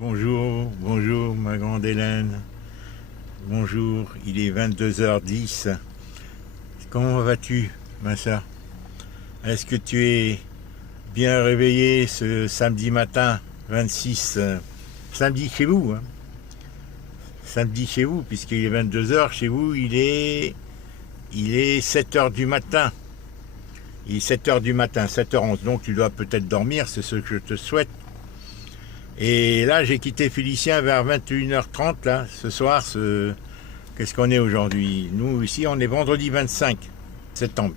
Bonjour, bonjour ma grande Hélène. Bonjour, il est 22h10. Comment vas-tu, ma soeur? Est-ce que tu es bien réveillé ce samedi matin 26 samedi chez vous, hein? Samedi chez vous, puisqu'il est 22h, chez vous, il est 7h du matin. Il est 7h du matin, 7h11. Donc tu dois peut-être dormir, c'est ce que je te souhaite. Et là, j'ai quitté Félicien vers 21h30, là, ce soir. Qu'est-ce qu'on est aujourd'hui? Nous, ici, on est vendredi 25 septembre.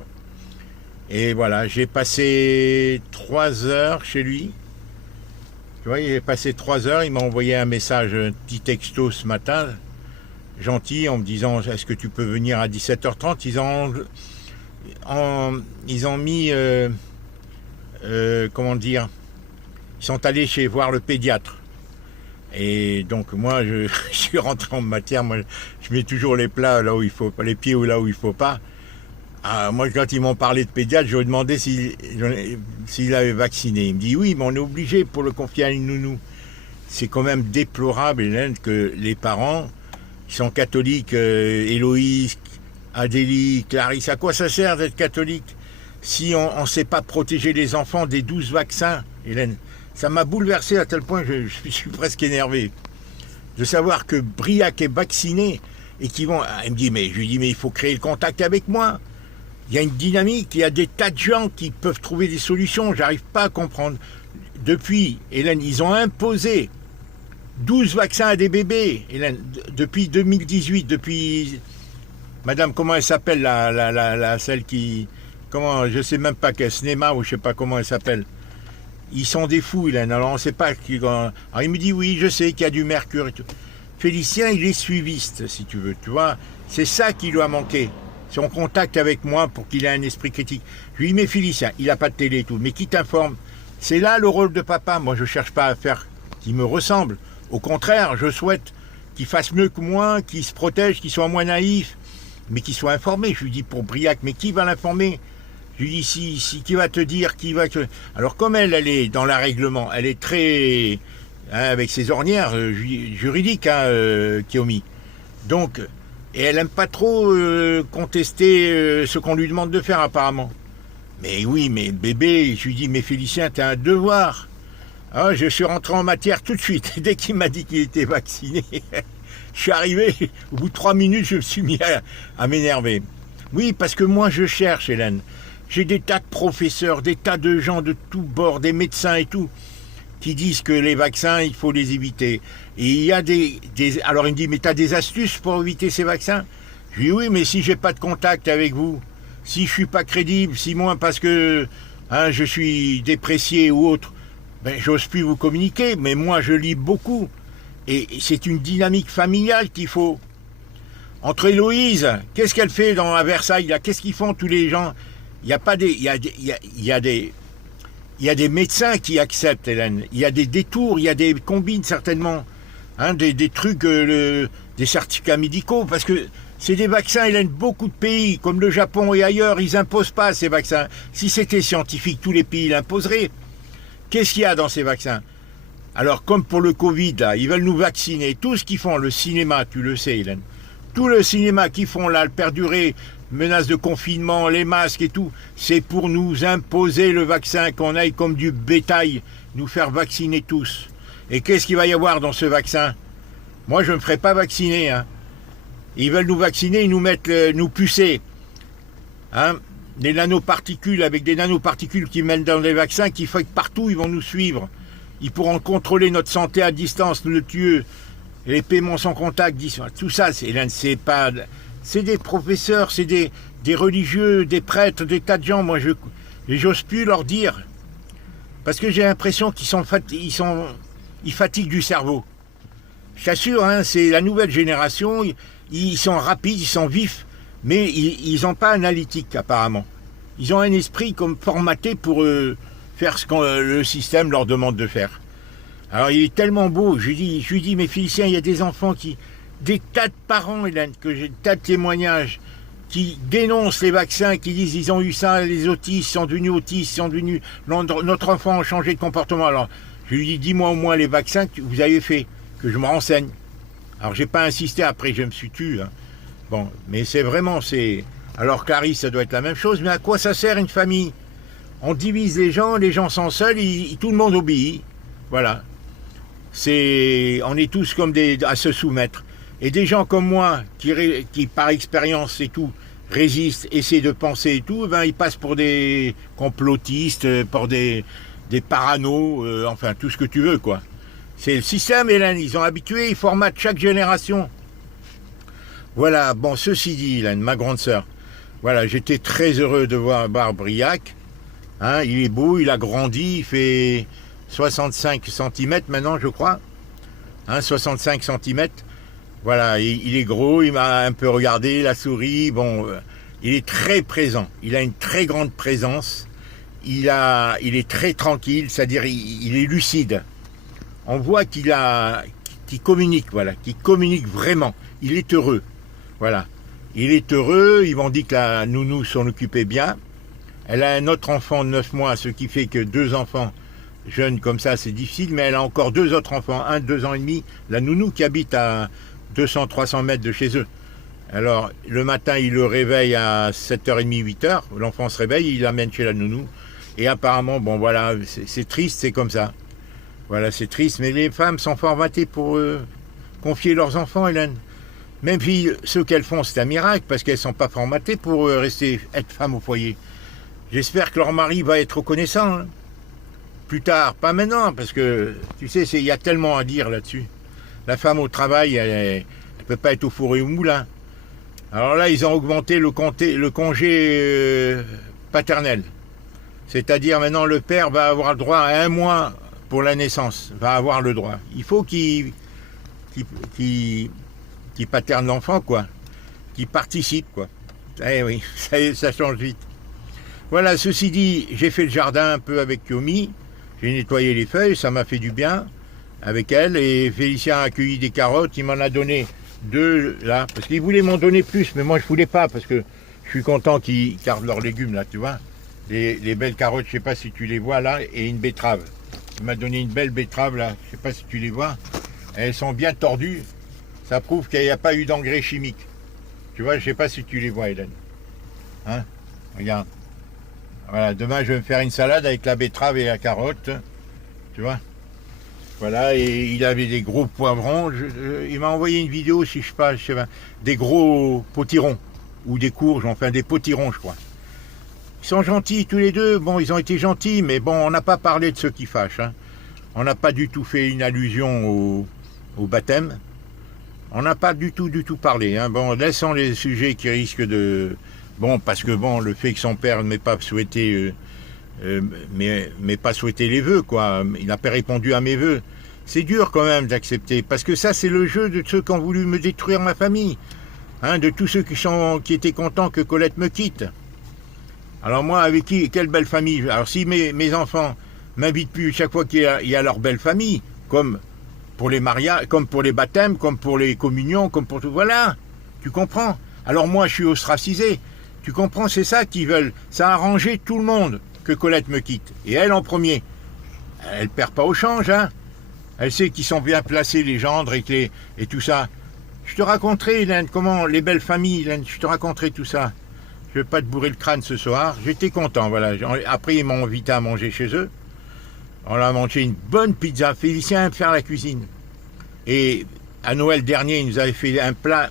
Et voilà, j'ai passé 3 heures chez lui. Tu vois, il est passé 3 heures, il m'a envoyé un message, un petit texto ce matin, gentil, en me disant, est-ce que tu peux venir à 17h30? Ils ont mis, comment dire, ils sont allés voir le pédiatre. Et donc moi, je suis rentré en matière. Moi, je mets toujours les plats là où il faut, les pieds là où il faut pas. Moi, quand ils m'ont parlé de pédiatre, je lui ai demandé s'il avait vacciné. Il me dit oui, mais on est obligé pour le confier à une nounou. C'est quand même déplorable, Hélène, que les parents qui sont catholiques, Héloïse, Adélie, Clarisse, à quoi ça sert d'être catholique si on ne sait pas protéger les enfants des 12 vaccins, Hélène? Ça m'a bouleversé à tel point que je suis presque énervé de savoir que Briac est vacciné et qu'ils vont. Il me dit, mais je lui dis, mais il faut créer le contact avec moi. Il y a une dynamique, il y a des tas de gens qui peuvent trouver des solutions. J'arrive pas à comprendre. Depuis, Hélène, ils ont imposé 12 vaccins à des bébés, Hélène, depuis 2018, depuis. Madame, comment elle s'appelle, celle qui. Comment, je sais même pas quel cinéma ou je sais pas comment elle s'appelle. Ils sont des fous, Hélène. Alors on ne sait pas. Alors il me dit oui, je sais qu'il y a du mercure et tout. Félicien, il est suiviste, si tu veux. Tu vois, c'est ça qui lui a manqué. Son contact avec moi pour qu'il ait un esprit critique. Je lui dis, mais Félicien, il n'a pas de télé et tout. Mais qui t'informe? C'est là le rôle de papa. Moi, je ne cherche pas à faire qu'il me ressemble. Au contraire, je souhaite qu'il fasse mieux que moi, qu'il se protège, qu'il soit moins naïf, mais qu'il soit informé. Je lui dis pour Briac, mais qui va l'informer? Je lui dis, si qui va te dire, qui va te... Alors comme elle est dans la règlement, elle est très... Hein, avec ses ornières juridiques, Kiyomi. Donc, et elle n'aime pas trop contester ce qu'on lui demande de faire apparemment. Mais oui, mais bébé, je lui dis, mais Félicien, t'as un devoir. Ah, je suis rentré en matière tout de suite. Dès qu'il m'a dit qu'il était vacciné, je suis arrivé, au bout de 3 minutes, je me suis mis à m'énerver. Oui, parce que moi, je cherche, Hélène. J'ai des tas de professeurs, des tas de gens de tous bords, des médecins et tout, qui disent que les vaccins, il faut les éviter. Et il y a alors il me dit, mais tu as des astuces pour éviter ces vaccins? Je lui dis, oui, mais si j'ai pas de contact avec vous, si je suis pas crédible, si moi, parce que je suis déprécié ou autre, ben, j'ose plus vous communiquer, mais moi, je lis beaucoup. Et c'est une dynamique familiale qu'il faut. Entre Héloïse, qu'est-ce qu'elle fait à Versailles là? Qu'est-ce qu'ils font tous les gens? Il y a pas des, il y a des médecins qui acceptent, Hélène. Il y a des détours, il y a des combines certainement, des trucs, des certificats médicaux, parce que c'est des vaccins, Hélène. Beaucoup de pays, comme le Japon et ailleurs, ils imposent pas ces vaccins. Si c'était scientifique, tous les pays l'imposeraient. Qu'est-ce qu'il y a dans ces vaccins? Alors, comme pour le Covid, là, ils veulent nous vacciner. Tout ce qu'ils font, le cinéma, tu le sais, Hélène. Tout le cinéma qu'ils font là, le perdurer, menace de confinement, les masques et tout, c'est pour nous imposer le vaccin, qu'on aille comme du bétail, nous faire vacciner tous. Et qu'est-ce qu'il va y avoir dans ce vaccin? Moi, je ne me ferai pas vacciner. Ils veulent nous vacciner, ils nous mettent, nous pucer. Des nanoparticules, avec des nanoparticules qui mènent dans les vaccins, qui fait que partout, ils vont nous suivre. Ils pourront contrôler notre santé à distance, nous le tuer. Les paiements sans contact, tout ça, c'est pas... C'est des professeurs, c'est des religieux, des prêtres, des tas de gens. Moi, j'ose plus leur dire. Parce que j'ai l'impression ils fatiguent du cerveau. Je t'assure, c'est la nouvelle génération. Ils sont rapides, ils sont vifs, mais ils n'ont pas analytique, apparemment. Ils ont un esprit comme formaté pour faire ce que le système leur demande de faire. Alors, il est tellement beau. Je lui dis, mais Félicien, il y a des enfants des tas de parents, Hélène, que j'ai des tas de témoignages, qui dénoncent les vaccins, qui disent ils ont eu ça, les autistes sont devenus autistes, notre enfant a changé de comportement. Alors, Je lui dis, dis-moi au moins les vaccins que vous avez fait, que je me renseigne. Alors j'ai pas insisté, après je me suis tu. Hein. Bon, mais c'est vraiment, c'est... Alors Clarisse, ça doit être la même chose, mais à quoi ça sert une famille? On divise les gens sont seuls, tout le monde obéit. Voilà. On est tous comme à se soumettre. Et des gens comme moi, qui par expérience et tout, résistent, essaient de penser et tout, ben ils passent pour des complotistes, pour des paranos, enfin tout ce que tu veux, quoi. C'est le système, Hélène, ils ont habitué, ils formatent chaque génération. Voilà, bon, ceci dit, Hélène, ma grande sœur, voilà, j'étais très heureux de voir Barbriac. Hein, il est beau, il a grandi, il fait 65 cm maintenant, je crois. Hein, 65 cm. Voilà, il est gros, il m'a un peu regardé, la souris. Bon, il est très présent. Il a une très grande présence. Il est très tranquille, c'est-à-dire il est lucide. On voit qu'il communique, voilà, qu'il communique vraiment. Il est heureux. Voilà. Il est heureux, ils m'ont dit que la nounou s'en occupait bien. Elle a un autre enfant de 9 mois, ce qui fait que 2 enfants jeunes comme ça, c'est difficile, mais elle a encore 2 autres enfants, un de 2 ans et demi, la nounou qui habite à 200-300 mètres de chez eux. Alors, le matin, il le réveille à 7h30, 8h, l'enfant se réveille, il l'amène chez la nounou, et apparemment, bon voilà, c'est triste, c'est comme ça. Voilà, c'est triste, mais les femmes sont formatées pour confier leurs enfants, Hélène. Même si ce qu'elles font, c'est un miracle, parce qu'elles ne sont pas formatées pour être femmes au foyer. J'espère que leur mari va être reconnaissant. Hein. Plus tard, pas maintenant, parce que, tu sais, il y a tellement à dire là-dessus. La femme au travail, elle ne peut pas être au four et au moulin. Alors là, ils ont augmenté le congé paternel. C'est-à-dire, maintenant, le père va avoir le droit à 1 mois pour la naissance. Va avoir le droit. Il faut qu'il paterne l'enfant, quoi. Qu'il participe, quoi. Eh oui, ça change vite. Voilà, ceci dit, j'ai fait le jardin un peu avec Yomi, j'ai nettoyé les feuilles, ça m'a fait du bien avec elle, et Félicien a accueilli des carottes, il m'en a donné 2 là, parce qu'il voulait m'en donner plus, mais moi je voulais pas, parce que je suis content qu'ils gardent leurs légumes là, tu vois, les belles carottes, je sais pas si tu les vois là, et une betterave. Il m'a donné une belle betterave là, je sais pas si tu les vois, elles sont bien tordues, ça prouve qu'il n'y a pas eu d'engrais chimiques. Tu vois, je sais pas si tu les vois, Hélène. Hein? Regarde. Voilà, demain je vais me faire une salade avec la betterave et la carotte, tu vois. Voilà, et il avait des gros poivrons. Il m'a envoyé une vidéo, si je sais pas, des gros potirons, ou des courges, enfin des potirons, je crois. Ils sont gentils tous les deux, bon, ils ont été gentils, mais bon, on n'a pas parlé de ceux qui fâchent. Hein. On n'a pas du tout fait une allusion au baptême. On n'a pas du tout parlé. Hein. Bon, laissons les sujets qui risquent de... Bon, parce que bon, le fait que son père ne m'ait pas souhaité, pas souhaité les vœux, quoi. Il n'a pas répondu à mes vœux. C'est dur quand même d'accepter, parce que ça, c'est le jeu de ceux qui ont voulu me détruire ma famille, hein, de tous ceux qui étaient contents que Colette me quitte. Alors moi, avec quelle belle famille. Alors si mes enfants m'invitent plus chaque fois qu'il y a leur belle famille, comme pour les mariages, comme pour les baptêmes, comme pour les communions, comme pour tout, voilà, tu comprends. Alors moi, je suis ostracisé. Tu comprends, c'est ça qu'ils veulent. Ça a arrangé tout le monde que Colette me quitte. Et elle en premier. Elle perd pas au change, hein. Elle sait qu'ils sont bien placés, les gendres et tout ça. Je te raconterai, Hélène, comment les belles familles, Hélène, je te raconterai tout ça. Je vais pas te bourrer le crâne ce soir. J'étais content, voilà. Après, ils m'ont invité à manger chez eux. On a mangé une bonne pizza. Félicien aime faire la cuisine. Et à Noël dernier, il nous avait fait un plat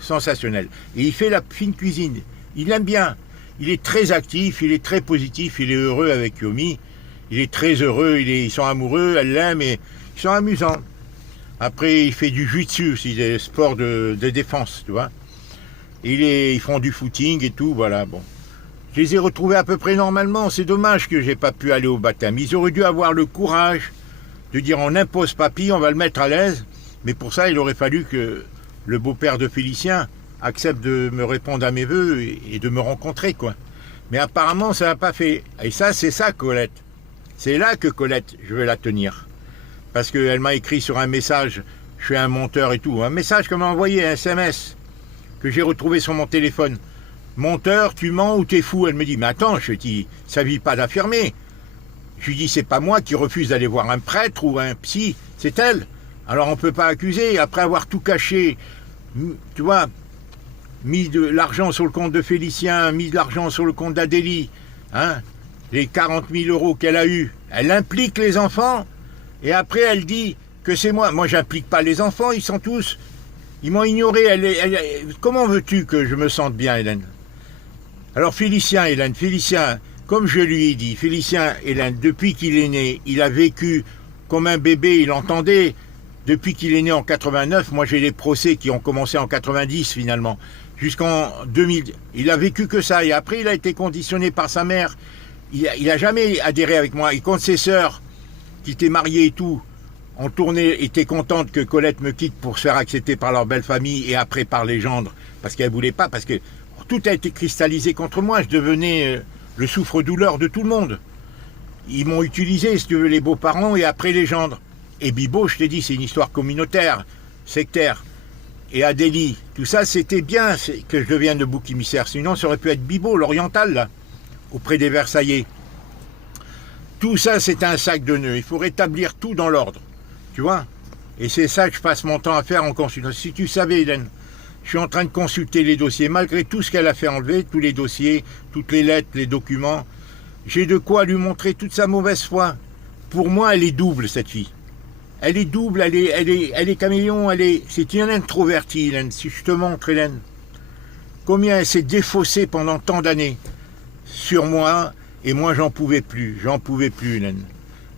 sensationnel. Et il fait la fine cuisine. Il aime bien. Il est très actif, il est très positif, il est heureux avec Yomi. Il est très heureux, ils sont amoureux, elle l'aime et ils sont amusants. Après, il fait du jiu-jitsu aussi, des sports de défense, tu vois. Ils font du footing et tout, voilà, bon. Je les ai retrouvés à peu près normalement. C'est dommage que j'ai pas pu aller au baptême. Ils auraient dû avoir le courage de dire on impose papy, on va le mettre à l'aise. Mais pour ça, il aurait fallu que le beau-père de Félicien accepte de me répondre à mes vœux et de me rencontrer, quoi. Mais apparemment, ça n'a pas fait. Et ça, c'est ça, Colette. C'est là que Colette, je vais la tenir. Parce qu'elle m'a écrit sur un message, je suis un monteur et tout, un message qu'elle m'a envoyé, un SMS, que j'ai retrouvé sur mon téléphone. Monteur, tu mens ou t'es fou? Elle me dit, mais attends, je dis, ça ne vit pas d'affirmer. Je lui dis, c'est pas moi qui refuse d'aller voir un prêtre ou un psy, c'est elle. Alors on ne peut pas accuser, après avoir tout caché, tu vois, mis de l'argent sur le compte de Félicien, mis de l'argent sur le compte d'Adélie, hein, les 40 000 euros qu'elle a eus, elle implique les enfants, et après elle dit que c'est moi. Moi, j'implique pas les enfants, ils sont tous, ils m'ont ignoré. Comment veux-tu que je me sente bien, Hélène? Alors Félicien, Hélène, Félicien, comme je lui ai dit, Félicien, Hélène, depuis qu'il est né, il a vécu comme un bébé, il entendait. Depuis qu'il est né en 89, moi j'ai les procès qui ont commencé en 90 finalement, jusqu'en 2000. Il a vécu que ça, et après il a été conditionné par sa mère. Il a jamais adhéré avec moi. Et quand ses sœurs, qui étaient mariées et tout, ont tourné, étaient contentes que Colette me quitte pour se faire accepter par leur belle famille et après par les gendres, parce qu'elle voulait pas, parce que tout a été cristallisé contre moi. Je devenais le souffre-douleur de tout le monde. Ils m'ont utilisé, si tu veux, les beaux-parents et après les gendres. Et Bibo, je t'ai dit, c'est une histoire communautaire, sectaire. Et Adélie, tout ça, c'était bien que je devienne le bouc émissaire. Sinon, ça aurait pu être Bibo, l'oriental, là, auprès des Versaillais. Tout ça, c'est un sac de nœuds. Il faut rétablir tout dans l'ordre. Tu vois? Et c'est ça que je passe mon temps à faire en consultation. Si tu savais, Hélène, je suis en train de consulter les dossiers. Malgré tout ce qu'elle a fait enlever, tous les dossiers, toutes les lettres, les documents, j'ai de quoi lui montrer toute sa mauvaise foi. Pour moi, elle est double, cette fille. Elle est double, elle est caméléon, c'est une introvertie, Hélène. Si je te montre, Hélène, combien elle s'est défaussée pendant tant d'années sur moi, et moi j'en pouvais plus, Hélène.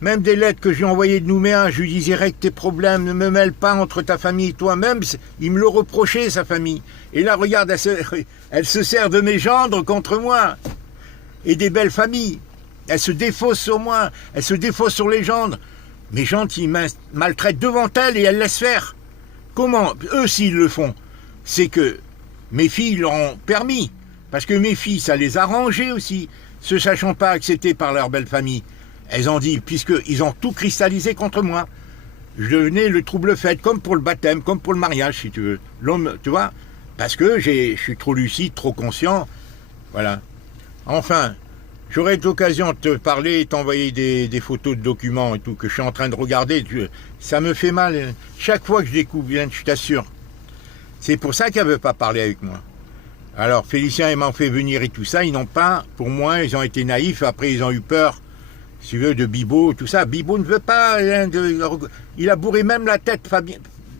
Même des lettres que j'ai envoyées de Nouméa, je lui disais, règle tes problèmes, ne me mêle pas entre ta famille et toi. Même, il me le reprochait, sa famille. Et là, regarde, elle se sert de mes gendres contre moi, et des belles familles. Elle se défausse sur moi, elle se défausse sur les gendres. Mes gens, ils maltraitent devant elle et elle laisse faire. Comment? Eux, s'ils le font, c'est que mes filles leur ont permis. Parce que mes filles, ça les a arrangées aussi, se sachant pas acceptées par leur belle famille. Elles ont dit, puisqu'ils ont tout cristallisé contre moi, je devenais le trouble fait, comme pour le baptême, comme pour le mariage, si tu veux. L'homme, tu vois, parce que je suis trop lucide, trop conscient. Voilà. Enfin, j'aurai l'occasion de te parler et t'envoyer des photos de documents et tout, que je suis en train de regarder. Ça me fait mal. Chaque fois que je découvre, je t'assure. C'est pour ça qu'elle ne veut pas parler avec moi. Alors, Félicien, il m'en fait venir et tout ça. Ils n'ont pas, pour moi, ils ont été naïfs. Après, ils ont eu peur, si tu veux, de Bibo, tout ça. Bibo ne veut pas. Il a bourré même la tête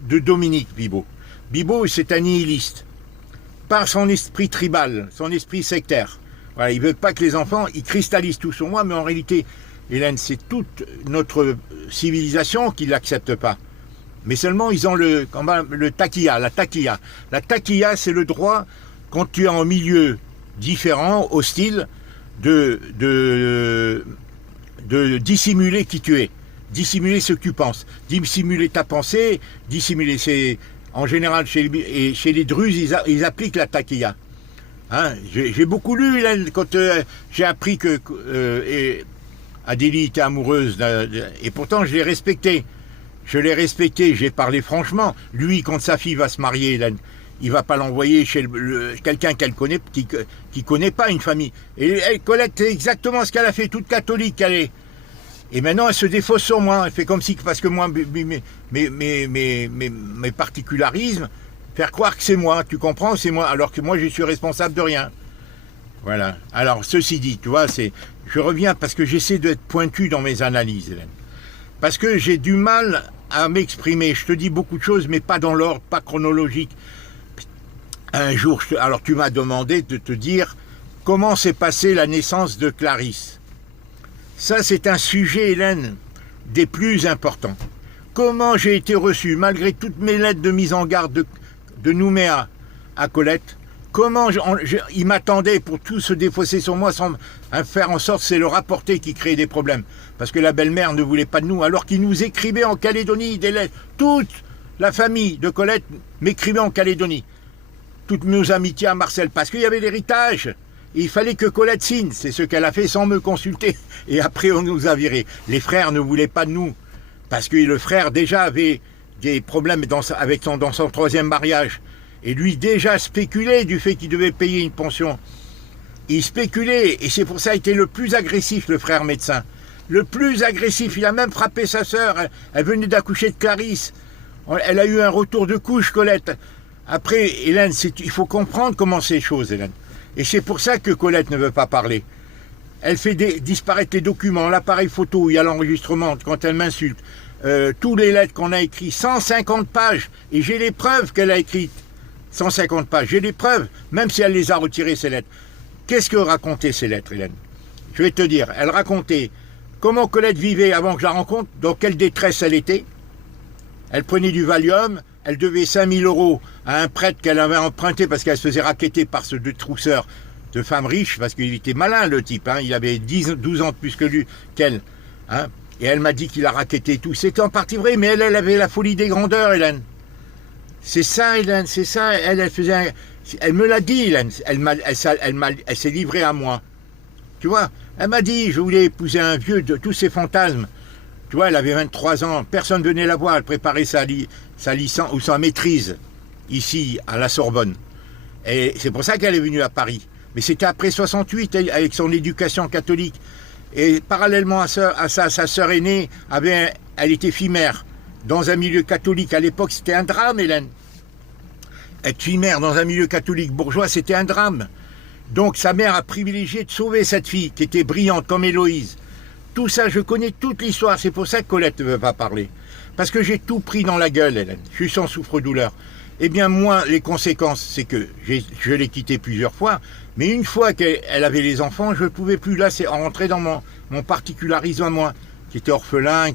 de Dominique, Bibo. Bibo, c'est un nihiliste. Par son esprit tribal, son esprit sectaire. Voilà, il ne veut pas que les enfants, ils cristallisent tout sur moi, mais en réalité, Hélène, c'est toute notre civilisation qui ne l'accepte pas. Mais seulement, ils ont le taquilla, la taquilla. La taquilla, c'est le droit, quand tu es en milieu différent, hostile, de dissimuler qui tu es, dissimuler ce que tu penses, dissimuler ta pensée, dissimuler... En général, chez les Druzes, ils appliquent la taquilla. Hein, j'ai beaucoup lu, Hélène, quand j'ai appris que Adélie était amoureuse, et pourtant je l'ai respecté. J'ai parlé franchement. Lui, quand sa fille va se marier, Hélène, il va pas l'envoyer chez quelqu'un qu'elle connaît, qui connaît pas une famille. Et Colette, c'est exactement ce qu'elle a fait, toute catholique qu'elle est. Et maintenant, elle se défausse sur moi. Elle fait comme si, parce que moi, mes particularismes, faire croire que c'est moi, tu comprends, c'est moi, alors que moi, je suis responsable de rien. Voilà. Alors, ceci dit, tu vois, je reviens parce que j'essaie d'être pointu dans mes analyses, Hélène. Parce que j'ai du mal à m'exprimer. Je te dis beaucoup de choses, mais pas dans l'ordre, pas chronologique. Un jour, alors tu m'as demandé de te dire comment s'est passée la naissance de Clarisse. Ça, c'est un sujet, Hélène, des plus importants. Comment j'ai été reçu, malgré toutes mes lettres de mise en garde de Nouméa à Colette, comment il m'attendait pour tout se défausser sur moi sans faire en sorte, c'est le rapporter qui créait des problèmes. Parce que la belle-mère ne voulait pas de nous, alors qu'il nous écrivait en Calédonie des lettres. Toute la famille de Colette m'écrivait en Calédonie. Toutes nos amitiés à Marcel, parce qu'il y avait l'héritage. Il fallait que Colette signe, c'est ce qu'elle a fait sans me consulter. Et après, on nous a virés. Les frères ne voulaient pas de nous, parce que le frère déjà avait des problèmes dans son troisième mariage. Et lui déjà spéculait du fait qu'il devait payer une pension. Il spéculait, et c'est pour ça qu'il était le plus agressif, le frère médecin. le plus agressif. Il a même frappé sa sœur. Elle venait d'accoucher de Clarisse. Elle a eu un retour de couche, Colette. Après, Hélène, il faut comprendre comment c'est les choses, Hélène. Et c'est pour ça que Colette ne veut pas parler. Elle fait disparaître les documents, l'appareil photo, il y a l'enregistrement quand elle m'insulte. Tous les lettres qu'on a écrites, 150 pages. Et j'ai les preuves qu'elle a écrites. 150 pages, j'ai les preuves, même si elle les a retirées, ces lettres. Qu'est-ce que racontaient ces lettres, Hélène? Je vais te dire, elle racontait comment Colette vivait avant que je la rencontre, dans quelle détresse elle était. Elle prenait du Valium, elle devait 5 000 € à un prêtre qu'elle avait emprunté parce qu'elle se faisait racketter par ce deux trousseurs de femmes riches, parce qu'il était malin le type, hein, il avait 12 ans de plus que lui, qu'elle. Hein, et elle m'a dit qu'il a racketté et tout. C'était en partie vrai, mais elle avait la folie des grandeurs, Hélène. C'est ça, Hélène, c'est ça. Elle faisait elle me l'a dit, Hélène. Elle s'est livrée à moi. Tu vois, elle m'a dit, je voulais épouser un vieux de tous ses fantasmes. Tu vois, elle avait 23 ans, personne ne venait la voir, elle préparait sa licence ou sa maîtrise ici à la Sorbonne. Et c'est pour ça qu'elle est venue à Paris. Mais c'était après 68 avec son éducation catholique. Et parallèlement à ça, sa sœur aînée elle était fille-mère dans un milieu catholique. À l'époque, c'était un drame, Hélène. Être fille-mère dans un milieu catholique bourgeois, c'était un drame. Donc sa mère a privilégié de sauver cette fille qui était brillante comme Héloïse. Tout ça, je connais toute l'histoire. C'est pour ça que Colette ne veut pas parler. Parce que j'ai tout pris dans la gueule, Hélène. Je suis sans souffre-douleur. Eh bien, moi, les conséquences, c'est que je l'ai quittée plusieurs fois. Mais une fois qu'elle avait les enfants, je ne pouvais plus. Là, c'est rentrer dans mon particularisme à moi, qui était orphelin,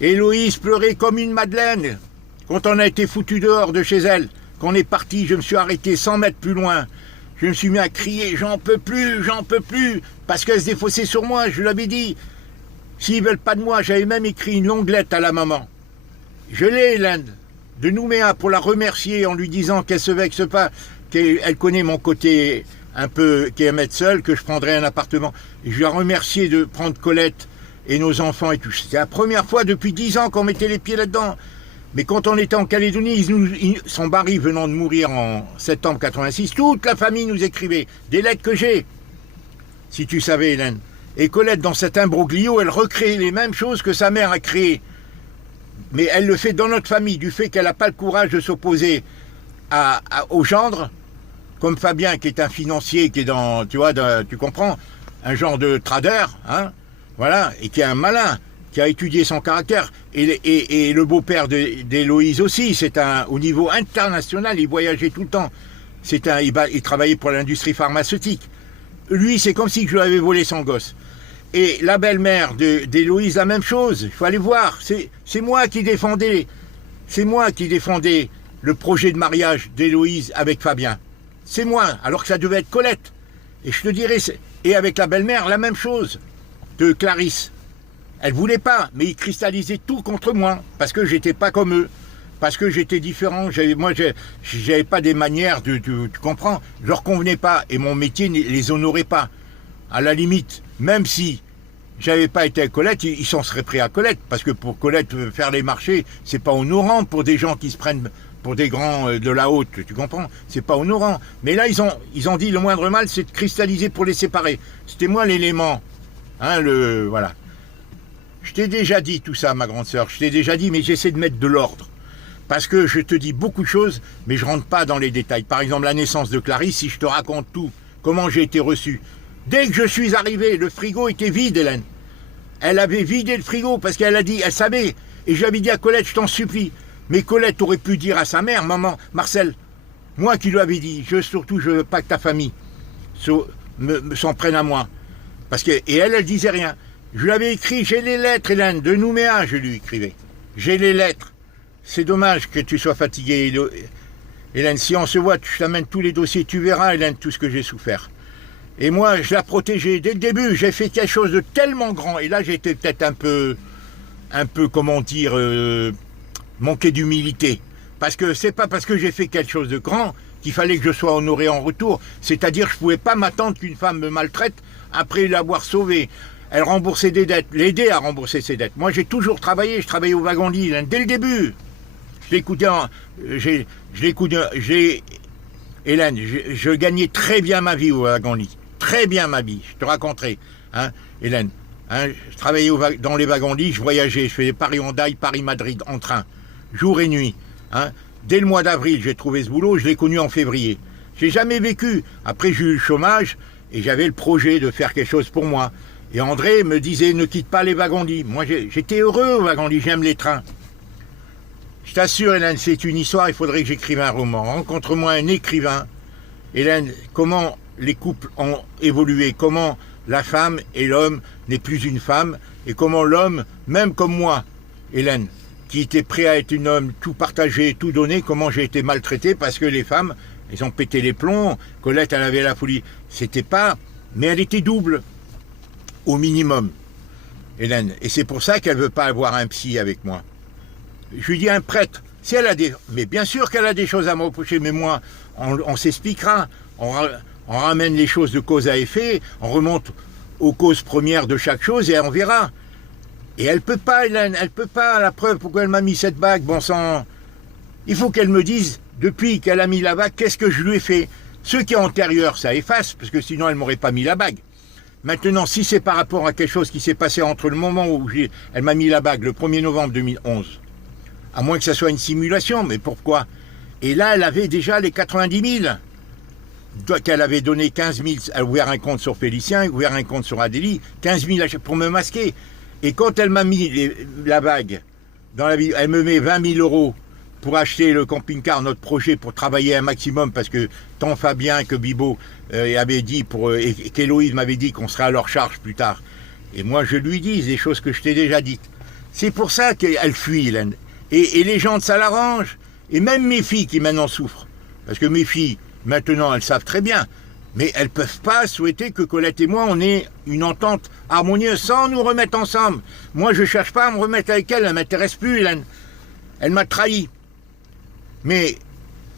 Héloïse pleurait comme une madeleine. Quand on a été foutu dehors de chez elle, qu'on est parti, je me suis arrêté 100 mètres plus loin. Je me suis mis à crier, j'en peux plus, parce qu'elle se défaussait sur moi, je l'avais dit. S'ils veulent pas de moi, j'avais même écrit une longue lettre à la maman. Je l'ai, Hélène, de Nouméa, pour la remercier en lui disant qu'elle se vexe pas, qu'elle connaît mon côté un peu, qu'elle aime être seule, que je prendrais un appartement. Et je lui ai remercié de prendre Colette et nos enfants et tout. C'était la première fois depuis 10 ans qu'on mettait les pieds là-dedans. Mais quand on était en Calédonie, son mari venant de mourir en septembre 86, toute la famille nous écrivait des lettres que j'ai. Si tu savais, Hélène. Et Colette, dans cet imbroglio, elle recrée les mêmes choses que sa mère a créées. Mais elle le fait dans notre famille, du fait qu'elle n'a pas le courage de s'opposer au gendre, comme Fabien, qui est un financier, qui est dans, tu vois, tu comprends, un genre de trader, hein, voilà, et qui est un malin, qui a étudié son caractère, et le beau-père d'Héloïse aussi, au niveau international, il voyageait tout le temps, il travaillait pour l'industrie pharmaceutique. Lui, c'est comme si je lui avais volé son gosse. Et la belle-mère d'Héloïse, la même chose, il faut aller voir, c'est moi qui défendais le projet de mariage d'Héloïse avec Fabien. C'est moi, alors que ça devait être Colette. Et je te dirais, et avec la belle-mère, la même chose, de Clarisse. Elle voulait pas, mais ils cristallisaient tout contre moi, parce que j'étais pas comme eux, parce que j'étais différent. Moi, j'avais pas des manières, tu comprends, je leur convenais pas, et mon métier ne les honorait pas. À la limite, même si j'avais pas été à Colette, ils s'en seraient pris à Colette, parce que pour Colette, faire les marchés, c'est pas honorant pour des gens qui se prennent pour des grands de la haute, tu comprends, c'est pas honorant. Mais là, ils ont dit le moindre mal, c'est de cristalliser pour les séparer. C'était moi l'élément, hein, voilà. Je t'ai déjà dit tout ça, ma grande sœur, je t'ai déjà dit, mais j'essaie de mettre de l'ordre. Parce que je te dis beaucoup de choses, mais je rentre pas dans les détails. Par exemple, la naissance de Clarisse, si je te raconte tout, comment j'ai été reçu. Dès que je suis arrivé, le frigo était vide, Hélène. Elle avait vidé le frigo parce qu'elle a dit, elle savait. Et j'avais dit à Colette, je t'en supplie. Mais Colette aurait pu dire à sa mère, maman, Marcel, moi qui lui avais dit, surtout je veux pas que ta famille s'en prenne à moi. Et elle disait rien. Je lui avais écrit, j'ai les lettres, Hélène, de Nouméa, je lui écrivais. J'ai les lettres. C'est dommage que tu sois fatiguée, Hélène. Si on se voit, je t'amène tous les dossiers, tu verras, Hélène, tout ce que j'ai souffert. Et moi, je la protégeais dès le début. J'ai fait quelque chose de tellement grand. Et là, j'étais peut-être un peu, comment dire, manqué d'humilité. Parce que c'est pas parce que j'ai fait quelque chose de grand qu'il fallait que je sois honoré en retour. C'est-à-dire, je pouvais pas m'attendre qu'une femme me maltraite après l'avoir sauvée. Elle remboursait des dettes, l'aider à rembourser ses dettes. Moi, j'ai toujours travaillé. Je travaillais au wagon-lit dès le début. Hélène, je gagnais très bien ma vie au wagon-lit. Très bien ma vie, je te raconterai. Hein, Hélène, Hein, je travaillais dans les wagons-lits, je voyageais, je faisais Paris-Hendaye, Paris-Madrid en train, jour et nuit. Hein. Dès le mois d'avril, j'ai trouvé ce boulot, je l'ai connu en février. J'ai jamais vécu. Après, j'ai eu le chômage et j'avais le projet de faire quelque chose pour moi. Et André me disait, ne quitte pas les wagons-lits. Moi, j'étais heureux aux wagons-lits, j'aime les trains. Je t'assure, Hélène, c'est une histoire, il faudrait que j'écrive un roman. Rencontre-moi un écrivain. Hélène, comment les couples ont évolué, comment la femme et l'homme n'est plus une femme, et comment l'homme, même comme moi, Hélène, qui était prêt à être un homme, tout partagé, tout donné, comment j'ai été maltraité parce que les femmes, elles ont pété les plombs, Colette, elle avait la folie. C'était pas, mais elle était double, au minimum, Hélène. Et c'est pour ça qu'elle veut pas avoir un psy avec moi. Je lui dis un prêtre, si elle a des... Mais bien sûr qu'elle a des choses à me reprocher, mais moi, on s'expliquera, on ramène les choses de cause à effet, on remonte aux causes premières de chaque chose et on verra. Et elle peut pas, Hélène, elle peut pas, la preuve, pourquoi elle m'a mis cette bague, bon sang. Il faut qu'elle me dise, depuis qu'elle a mis la bague, qu'est-ce que je lui ai fait. Ce qui est antérieur, ça efface, parce que sinon elle m'aurait pas mis la bague. Maintenant, si c'est par rapport à quelque chose qui s'est passé entre le moment où elle m'a mis la bague, le 1er novembre 2011, à moins que ça soit une simulation, mais pourquoi? Et là, elle avait déjà les 90 000. Qu'elle avait donné 15 000, elle a ouvert un compte sur Félicien, elle a ouvert un compte sur Adélie, 15 000 pour me masquer. Et quand elle m'a mis la bague, dans la vie, elle me met 20 000 euros pour acheter le camping-car, notre projet, pour travailler un maximum, parce que tant Fabien que Bibo avaient dit, et qu'Héloïse m'avait dit qu'on serait à leur charge plus tard. Et moi, je lui dis des choses que je t'ai déjà dites. C'est pour ça qu'elle fuit, Hélène. Et les gens, ça l'arrange. Et même mes filles qui maintenant souffrent. Parce que mes filles, maintenant, elles savent très bien. Mais elles ne peuvent pas souhaiter que Colette et moi, on ait une entente harmonieuse sans nous remettre ensemble. Moi, je ne cherche pas à me remettre avec elle. Elle ne m'intéresse plus, Hélène. Elle m'a trahi. Mais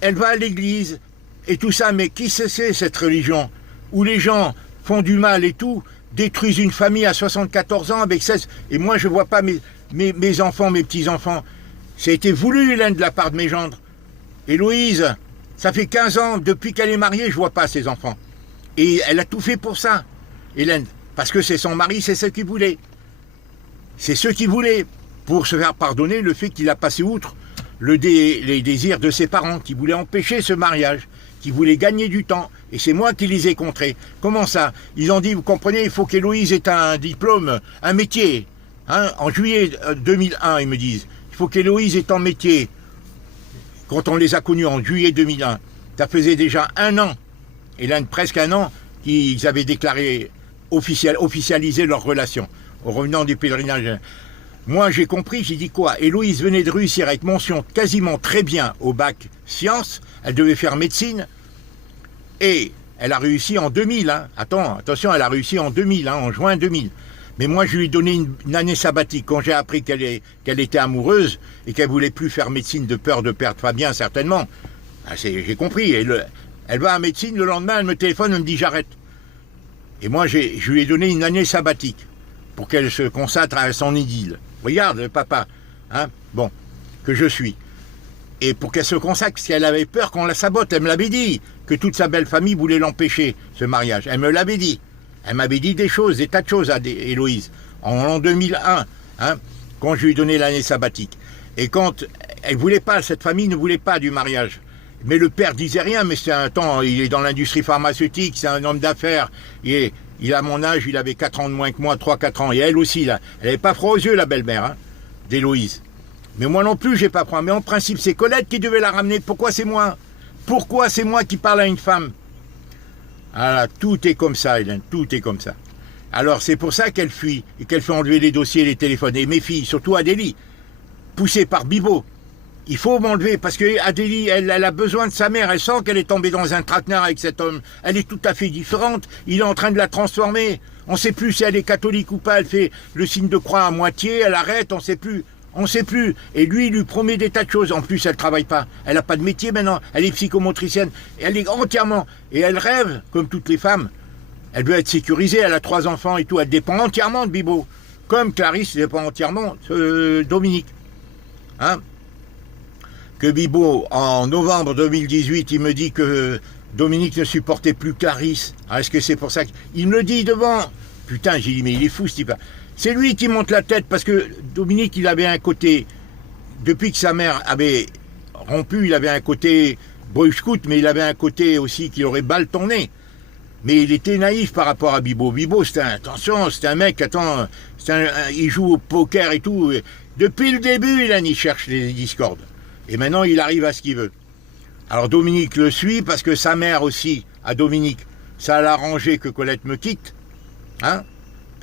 elle va à l'église et tout ça. Mais qui c'est cette religion où les gens font du mal et tout, détruisent une famille à 74 ans avec 16... Et moi, je ne vois pas mes enfants, mes petits-enfants. Ça a été voulu, Hélène, de la part de mes gendres. Héloïse, ça fait 15 ans, depuis qu'elle est mariée, je ne vois pas ses enfants. Et elle a tout fait pour ça, Hélène. Parce que c'est son mari, c'est ce qu'il voulait. C'est ce qu'il voulait, pour se faire pardonner le fait qu'il a passé outre les désirs de ses parents, qui voulaient empêcher ce mariage, qui voulaient gagner du temps. Et c'est moi qui les ai contrés. Comment ça? Ils ont dit, vous comprenez, il faut qu'Héloïse ait un diplôme, un métier. Hein, en juillet 2001, ils me disent. Il faut qu'Héloïse ait un métier. Quand on les a connus en juillet 2001, ça faisait déjà 1 an, et là presque 1 an, qu'ils avaient déclaré, officialisé leur relation, au revenant du pèlerinage. Moi j'ai compris, j'ai dit quoi? Héloïse venait de réussir avec mention quasiment très bien au bac sciences, elle devait faire médecine, et elle a réussi en 2000. Hein. Attention, elle a réussi en 2000, hein, en juin 2000. Mais moi, je lui ai donné une année sabbatique quand j'ai appris qu'elle était amoureuse et qu'elle voulait plus faire médecine de peur de perdre Fabien, certainement. Ah, j'ai compris. Elle va à médecine, le lendemain, elle me téléphone, elle me dit j'arrête. Et moi, je lui ai donné une année sabbatique pour qu'elle se consacre à son idylle. Regarde, le papa, hein, bon, que je suis. Et pour qu'elle se consacre, parce qu'elle avait peur qu'on la sabote. Elle me l'avait dit, que toute sa belle famille voulait l'empêcher, ce mariage. Elle me l'avait dit. Elle m'avait dit des choses, des tas de choses à Héloïse, en l'an 2001, hein, quand je lui ai donné l'année sabbatique. Et quand elle voulait pas, cette famille ne voulait pas du mariage. Mais le père disait rien, mais c'est un temps, il est dans l'industrie pharmaceutique, c'est un homme d'affaires, il a mon âge, il avait 4 ans de moins que moi, 3-4 ans, et elle aussi, là, elle n'avait pas froid aux yeux, la belle-mère, hein, d'Héloïse. Mais moi non plus, j'ai pas froid. Mais en principe, c'est Colette qui devait la ramener. Pourquoi c'est moi? Pourquoi c'est moi qui parle à une femme? Ah, tout est comme ça, Hélène, tout est comme ça. Alors c'est pour ça qu'elle fuit et qu'elle fait enlever les dossiers et les téléphones. Et mes filles, surtout Adélie, poussée par Bibo, il faut m'enlever parce que Adélie, elle a besoin de sa mère. Elle sent qu'elle est tombée dans un traquenard avec cet homme. Elle est tout à fait différente. Il est en train de la transformer. On ne sait plus si elle est catholique ou pas. Elle fait le signe de croix à moitié, elle arrête, on ne sait plus. On ne sait plus. Et lui, il lui promet des tas de choses. En plus, elle ne travaille pas. Elle n'a pas de métier maintenant. Elle est psychomotricienne. Et elle est entièrement... Et elle rêve, comme toutes les femmes. Elle veut être sécurisée. Elle a 3 enfants et tout. Elle dépend entièrement de Bibo. Comme Clarisse dépend entièrement de Dominique. Hein? Que Bibo, en novembre 2018, il me dit que Dominique ne supportait plus Clarisse. Est-ce que c'est pour ça qu'il me le dit devant? Putain, j'ai dit, mais il est fou ce type. C'est lui qui monte la tête parce que Dominique, il avait un côté, depuis que sa mère avait rompu, il avait un côté boy scout, mais il avait un côté aussi qui aurait balle tourné. Mais il était naïf par rapport à Bibo. Bibo, attention, c'était un mec, il joue au poker et tout. Depuis le début, il cherche les discordes. Et maintenant, il arrive à ce qu'il veut. Alors Dominique le suit parce que sa mère aussi, à Dominique, ça l'a arrangé que Colette me quitte. Hein?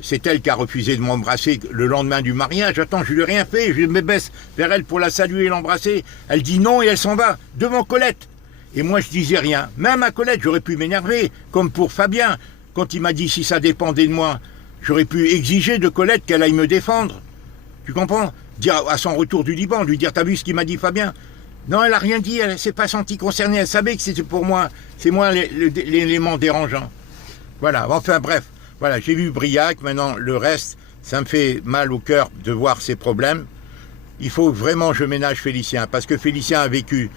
C'est elle qui a refusé de m'embrasser le lendemain du mariage. Attends, je lui ai rien fait. Je me baisse vers elle pour la saluer et l'embrasser. Elle dit non et elle s'en va, devant Colette. Et moi, je disais rien. Même à Colette, j'aurais pu m'énerver, comme pour Fabien. Quand il m'a dit si ça dépendait de moi, j'aurais pu exiger de Colette qu'elle aille me défendre. Tu comprends? Dire à son retour du Liban, lui dire, t'as vu ce qu'il m'a dit Fabien? Non, elle a rien dit, elle s'est pas sentie concernée. Elle savait que c'était pour moi, c'est moi l'élément dérangeant. Voilà, enfin bref. Voilà, j'ai vu Briac, maintenant le reste, ça me fait mal au cœur de voir ces problèmes. Il faut vraiment que je ménage Félicien, parce que Félicien a vécu,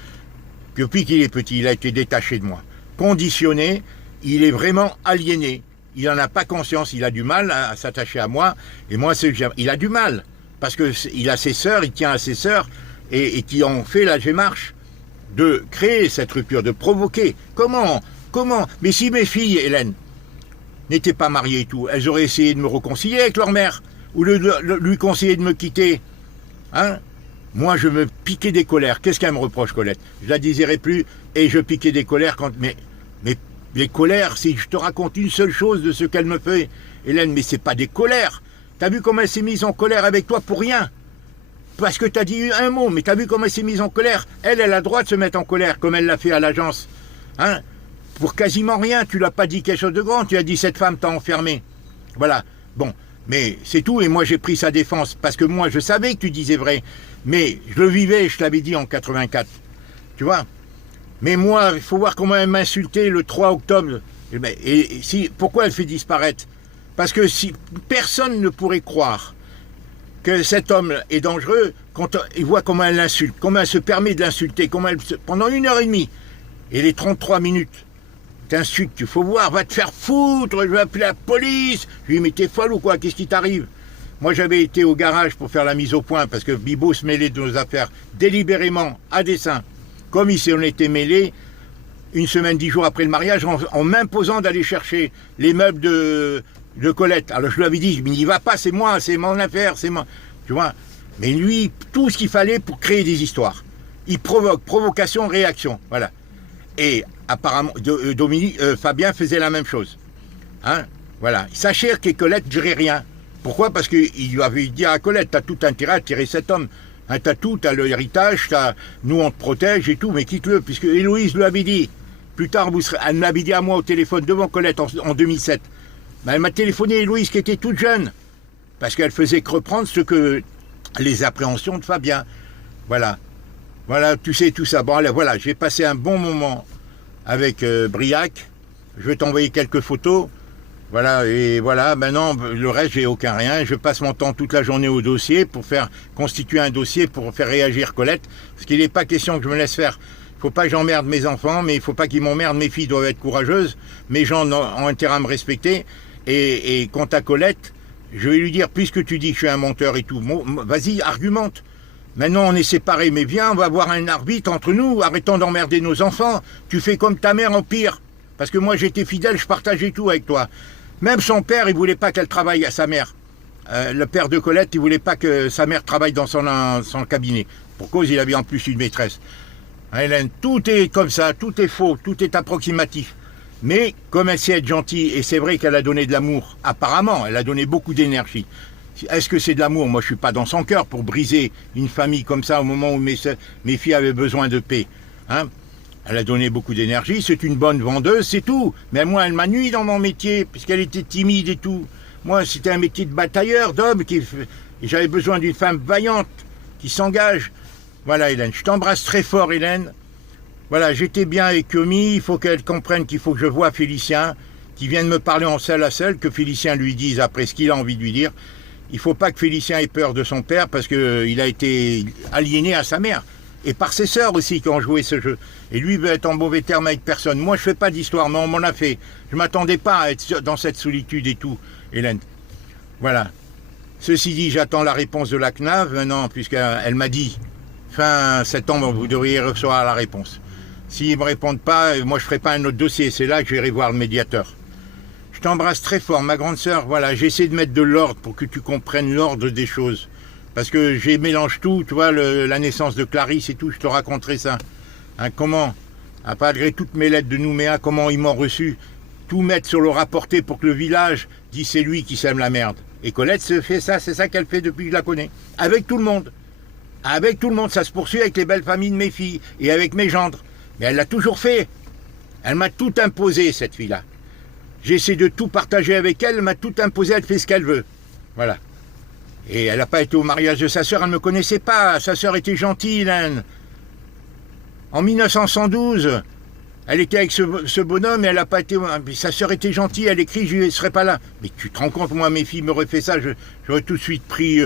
depuis qu'il est petit, il a été détaché de moi. Conditionné, il est vraiment aliéné. Il n'en a pas conscience, il a du mal à s'attacher à moi, et moi, il a du mal, parce qu'il a ses sœurs, il tient à ses sœurs, et qui ont fait la démarche de créer cette rupture, de provoquer. Comment? Mais si mes filles, Hélène, n'étaient pas mariées et tout, elles auraient essayé de me réconcilier avec leur mère, ou lui conseiller de me quitter. Hein? Moi, je me piquais des colères. Qu'est-ce qu'elle me reproche, Colette? Je la désirais plus, et je piquais des colères quand... Mais les colères, si je te raconte une seule chose de ce qu'elle me fait, Hélène, mais c'est pas des colères. T'as vu comment elle s'est mise en colère avec toi pour rien? Parce que t'as dit un mot, mais t'as vu comment elle s'est mise en colère? Elle a le droit de se mettre en colère, comme elle l'a fait à l'agence. Hein? Pour quasiment rien, tu l'as pas dit quelque chose de grand, tu as dit cette femme t'a enfermé. Voilà, bon, mais c'est tout, et moi j'ai pris sa défense, parce que moi je savais que tu disais vrai, mais je le vivais, je t'avais dit en 84, tu vois. Mais moi, il faut voir comment elle m'a insulté le 3 octobre, pourquoi elle fait disparaître? Parce que si personne ne pourrait croire que cet homme est dangereux quand il voit comment elle l'insulte, comment elle se permet de l'insulter, pendant 1h30, et les 33 minutes, t'insultes, il faut voir, va te faire foutre, je vais appeler la police. Je lui dis, mais t'es folle ou quoi, qu'est-ce qui t'arrive? Moi, j'avais été au garage pour faire la mise au point, parce que Bibo se mêlait de nos affaires délibérément, à dessein, comme il s'en était mêlé, une semaine, 10 jours après le mariage, en m'imposant d'aller chercher les meubles de Colette. Alors je lui avais dit, mais il va pas, c'est moi, c'est mon affaire, c'est moi. Tu vois? Mais lui, tout ce qu'il fallait pour créer des histoires. Il provoque, provocation, réaction, voilà. Et apparemment, Fabien faisait la même chose. Hein? Voilà. Sachez que Colette ne dirait rien. Pourquoi? Parce qu'il lui avait dit à Colette, t'as tout intérêt à tirer cet homme. Hein, t'as tout, t'as l'héritage, nous on te protège et tout, mais quitte-le, puisque Héloïse lui avait dit, plus tard, elle me l'avait dit à moi au téléphone devant Colette en 2007. Ben, elle m'a téléphoné, Héloïse, qui était toute jeune, parce qu'elle faisait que reprendre les appréhensions de Fabien. Voilà. Voilà, tu sais tout ça. Bon, allez, voilà, j'ai passé un bon moment avec Briac. Je vais t'envoyer quelques photos. Voilà, et voilà, maintenant, le reste, j'ai aucun rien. Je passe mon temps toute la journée au dossier pour constituer un dossier pour faire réagir Colette. Parce qu'il n'est pas question que je me laisse faire. Il ne faut pas que j'emmerde mes enfants, mais il ne faut pas qu'ils m'emmerdent. Mes filles doivent être courageuses. Mes gens ont intérêt à me respecter. Et quant à Colette, je vais lui dire, puisque tu dis que je suis un menteur et tout, vas-y, argumente. Maintenant, on est séparés, mais viens, on va voir un arbitre entre nous, arrêtons d'emmerder nos enfants. Tu fais comme ta mère en pire. Parce que moi, j'étais fidèle, je partageais tout avec toi. Même son père, il voulait pas qu'elle travaille à sa mère. Le père de Colette, il voulait pas que sa mère travaille dans son cabinet. Pour cause, il avait en plus une maîtresse. Hein, Hélène, tout est comme ça, tout est faux, tout est approximatif. Mais comme elle sait être gentille, et c'est vrai qu'elle a donné de l'amour, apparemment, elle a donné beaucoup d'énergie. Est-ce que c'est de l'amour? Moi, je suis pas dans son cœur pour briser une famille comme ça au moment où mes filles avaient besoin de paix. Hein? Elle a donné beaucoup d'énergie, c'est une bonne vendeuse, c'est tout. Mais moi, elle m'a nui dans mon métier, puisqu'elle était timide et tout. Moi, c'était un métier de batailleur, d'homme, et j'avais besoin d'une femme vaillante, qui s'engage. Voilà, Hélène, je t'embrasse très fort, Hélène. Voilà, j'étais bien avec Yomi, il faut qu'elle comprenne qu'il faut que je voie Félicien, qui vienne me parler en seul à seul, que Félicien lui dise après ce qu'il a envie de lui dire. Il ne faut pas que Félicien ait peur de son père, parce qu'il a été aliéné à sa mère. Et par ses sœurs aussi qui ont joué ce jeu. Et lui veut être en mauvais terme avec personne. Moi, je fais pas d'histoire, mais on m'en a fait. Je m'attendais pas à être dans cette solitude et tout, Hélène. Voilà. Ceci dit, j'attends la réponse de la CNAV maintenant, puisqu'elle m'a dit fin septembre, vous devriez recevoir la réponse. S'ils ne me répondent pas, moi je ne ferai pas un autre dossier, c'est là que j'irai voir le médiateur. Je t'embrasse très fort, ma grande sœur. Voilà, j'essaie de mettre de l'ordre pour que tu comprennes l'ordre des choses. Parce que j'ai mélange tout, tu vois, la naissance de Clarisse et tout, je te raconterai ça. Hein, comment, malgré toutes mes lettres de Nouméa, comment ils m'ont reçu, tout mettre sur le rapporté pour que le village dise c'est lui qui sème la merde. Et Colette se fait ça, c'est ça qu'elle fait depuis que je la connais. Avec tout le monde. Avec tout le monde, ça se poursuit avec les belles familles de mes filles et avec mes gendres. Mais elle l'a toujours fait. Elle m'a tout imposé, cette fille-là. J'essaie de tout partager avec elle, elle m'a tout imposé, elle fait ce qu'elle veut. Voilà. Et elle n'a pas été au mariage de sa sœur, elle ne me connaissait pas. Sa sœur était gentille, Hélène. En 1912, elle était avec ce bonhomme et elle n'a pas été... Sa sœur était gentille, elle écrit, je ne serais pas là. Mais tu te rends compte, moi, mes filles m'auraient fait ça, j'aurais tout de suite pris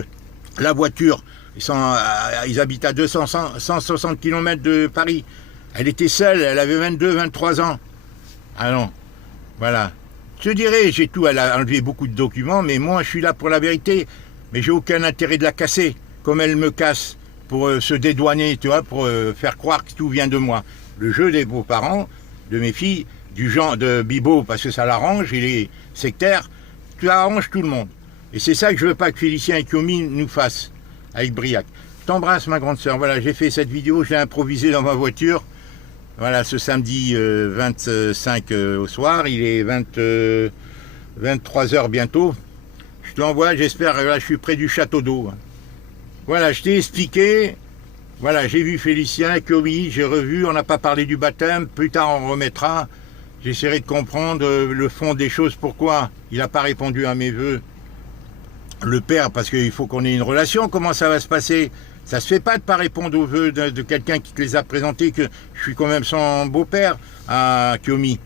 la voiture. Ils habitent à 160 km de Paris. Elle était seule, elle avait 22, 23 ans. Ah non, voilà. Je dirais, j'ai tout, elle a enlevé beaucoup de documents, mais moi, je suis là pour la vérité. Mais j'ai aucun intérêt de la casser, comme elle me casse, pour se dédouaner, tu vois, pour faire croire que tout vient de moi. Le jeu des beaux-parents, de mes filles, du genre de Bibo, parce que ça l'arrange, il est sectaire, tu arranges tout le monde. Et c'est ça que je veux pas que Félicien et Kiomi nous fassent, avec Briac. Je t'embrasse, ma grande sœur. Voilà, j'ai fait cette vidéo, je l'ai improvisée dans ma voiture. Voilà, ce samedi 25 au soir, il est 23h bientôt. Je te l'envoie, j'espère, là, je suis près du château d'eau. Voilà, je t'ai expliqué. Voilà, j'ai vu Félicien, Kiomi, j'ai revu, on n'a pas parlé du baptême, plus tard on remettra. J'essaierai de comprendre le fond des choses, pourquoi il n'a pas répondu à mes vœux. Le père, parce qu'il faut qu'on ait une relation, comment ça va se passer? Ça se fait pas de pas répondre aux vœux de quelqu'un qui te les a présentés, que je suis quand même son beau-père à Kiomi.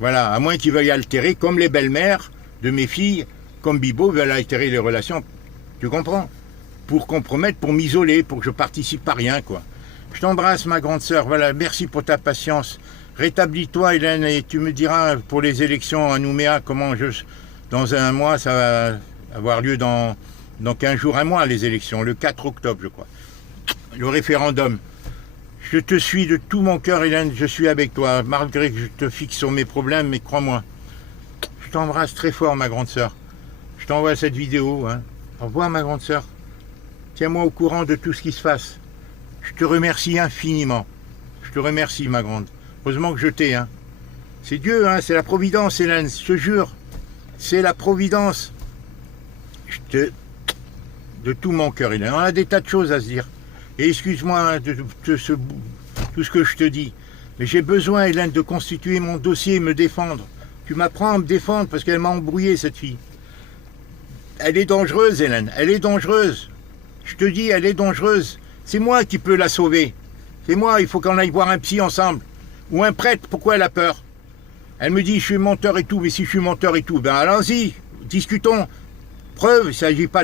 Voilà, à moins qu'il veuille altérer, comme les belles-mères de mes filles, comme Bibo veulent altérer les relations. Tu comprends? Pour compromettre, pour m'isoler, pour que je participe à rien, quoi. Je t'embrasse, ma grande sœur. Voilà, merci pour ta patience. Rétablis-toi, Hélène, et tu me diras pour les élections à Nouméa, comment dans un mois, ça va avoir lieu dans 15 jours, un mois, les élections, le 4 octobre, je crois. Le référendum. Je te suis de tout mon cœur, Hélène, je suis avec toi, malgré que je te fixe sur mes problèmes, mais crois-moi. Je t'embrasse très fort, ma grande sœur. Je t'envoie cette vidéo. Hein. Au revoir, ma grande sœur. Tiens-moi au courant de tout ce qui se passe. Je te remercie infiniment. Je te remercie, ma grande. Heureusement que je t'ai. Hein. C'est Dieu, hein, c'est la providence, Hélène, je te jure. C'est la providence. De tout mon cœur, Hélène. On a des tas de choses à se dire. Et excuse-moi de tout ce que je te dis. Mais j'ai besoin, Hélène, de constituer mon dossier et me défendre. Tu m'apprends à me défendre parce qu'elle m'a embrouillé, cette fille. Elle est dangereuse, Hélène. Elle est dangereuse. Je te dis, elle est dangereuse. C'est moi qui peux la sauver. C'est moi, il faut qu'on aille voir un psy ensemble. Ou un prêtre, pourquoi elle a peur? Elle me dit, je suis menteur et tout, mais si je suis menteur et tout, ben allons-y, discutons. Preuve, il ne s'agit pas